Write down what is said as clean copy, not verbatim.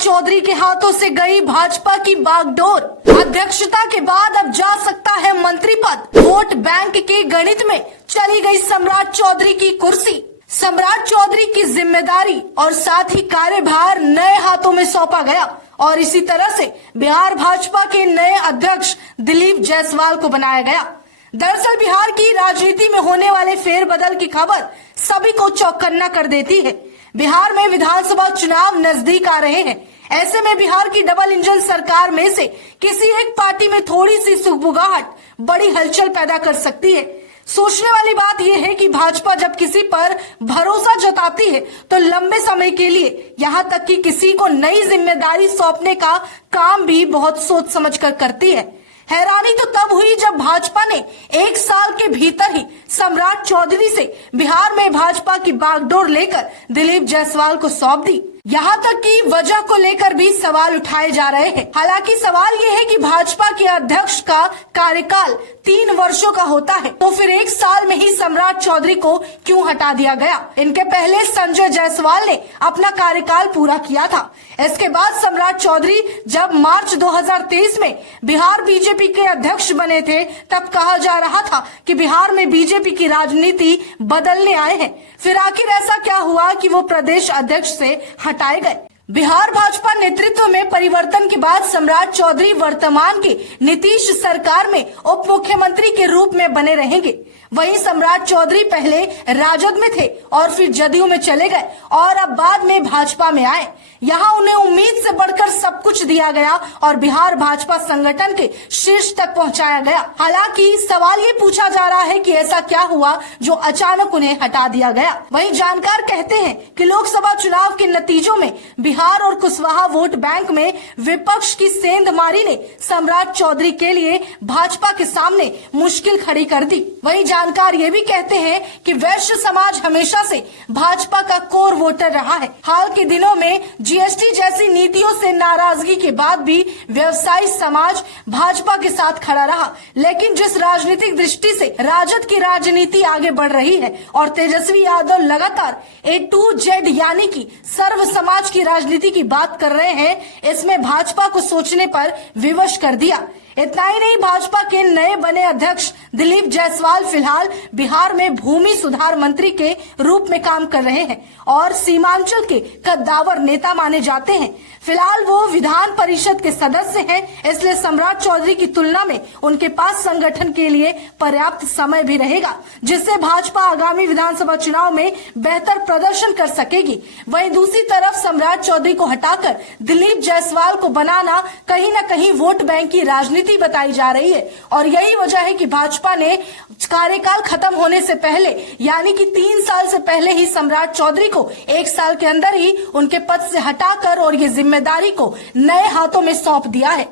चौधरी के हाथों से गई भाजपा की बागडोर। अध्यक्षता के बाद अब जा सकता है मंत्री पद। वोट बैंक के गणित में चली गई सम्राट चौधरी की कुर्सी। सम्राट चौधरी की जिम्मेदारी और साथ ही कार्यभार नए हाथों में सौंपा गया और इसी तरह से बिहार भाजपा के नए अध्यक्ष दिलीप जायसवाल को बनाया गया। दरअसल बिहार की राजनीति में होने वाले फेरबदल की खबर सभी को चौकन्ना कर देती है। बिहार में विधानसभा चुनाव नजदीक आ रहे हैं। ऐसे में बिहार की डबल इंजन सरकार में से किसी एक पार्टी में थोड़ी सी सुगबुगाहट बड़ी हलचल पैदा कर सकती है। सोचने वाली बात यह है कि भाजपा जब किसी पर भरोसा जताती है तो लंबे समय के लिए यहाँ तक कि किसी को नई जिम्मेदारी सौंपने का काम भी बहुत सोच समझ कर करती है। हैरानी तो तब हुई जब भाजपा ने एक साल के भीतर ही सम्राट चौधरी से बिहार में भाजपा की बागडोर लेकर दिलीप जायसवाल को सौंप दी। यहाँ तक कि वजह को लेकर भी सवाल उठाए जा रहे हैं। हालांकि सवाल ये है कि भाजपा के अध्यक्ष का कार्यकाल 3 वर्षों का होता है, तो फिर एक साल में ही सम्राट चौधरी को क्यों हटा दिया गया? इनके पहले संजय जायसवाल ने अपना कार्यकाल पूरा किया था। इसके बाद सम्राट चौधरी जब मार्च 2023 में बिहार बीजेपी के अध्यक्ष बने थे, तब कहा जा रहा था कि बिहार में बीजेपी की राजनीति बदलने आए हैं। फिर आखिर ऐसा क्या हुआ कि वो प्रदेश अध्यक्ष से हटाए गए? बिहार भाजपा नेतृत्व में परिवर्तन के बाद सम्राट चौधरी वर्तमान की नीतीश सरकार में उप मुख्यमंत्री के रूप में बने रहेंगे। वहीं सम्राट चौधरी पहले राजद में थे और फिर जदयू में चले गए और अब बाद में भाजपा में आए। यहाँ उन्हें उम्मीद से बढ़कर सब कुछ दिया गया और बिहार भाजपा संगठन के शीर्ष तक पहुंचाया गया। हालांकि सवाल ये पूछा जा रहा है कि ऐसा क्या हुआ जो अचानक उन्हें हटा दिया गया। वहीं जानकार कहते हैं कि लोकसभा चुनाव के नतीजों में बिहार और कुशवाहा वोट बैंक में विपक्ष की सेंधमारी ने सम्राट चौधरी के लिए भाजपा के सामने मुश्किल खड़ी कर दी। वहीं जानकार ये भी कहते हैं कि वैश्य समाज हमेशा से भाजपा का कोर वोटर रहा है। हाल के दिनों में जीएसटी जैसी नीतियों से नाराजगी के बाद भी व्यवसायी समाज भाजपा के साथ खड़ा रहा। लेकिन जिस राजनीतिक दृष्टि से राजद की राजनीति आगे बढ़ रही है और तेजस्वी यादव लगातार A to Z यानी कि सर्व समाज की राजनीति की बात कर रहे हैं, इसमें भाजपा को सोचने पर विवश कर दिया। इतना ही नहीं, भाजपा के नए बने अध्यक्ष दिलीप जायसवाल फिलहाल बिहार में भूमि सुधार मंत्री के रूप में काम कर रहे हैं और सीमांचल के कद्दावर नेता माने जाते हैं। फिलहाल वो विधान परिषद के सदस्य हैं, इसलिए सम्राट चौधरी की तुलना में उनके पास संगठन के लिए पर्याप्त समय भी रहेगा, जिससे भाजपा आगामी विधानसभा चुनाव में बेहतर प्रदर्शन कर सकेगी। वहीं दूसरी तरफ सम्राट चौधरी को हटाकर दिलीप जायसवाल को बनाना कहीं न कहीं वोट बैंक की राजनीति बताई जा रही है और यही वजह है कि भाजपा ने कार्यकाल खत्म होने से पहले यानी कि 3 साल से पहले ही सम्राट चौधरी को 1 साल के अंदर ही उनके पद से हटाकर और ये जिम्मेदारी को नए हाथों में सौंप दिया है।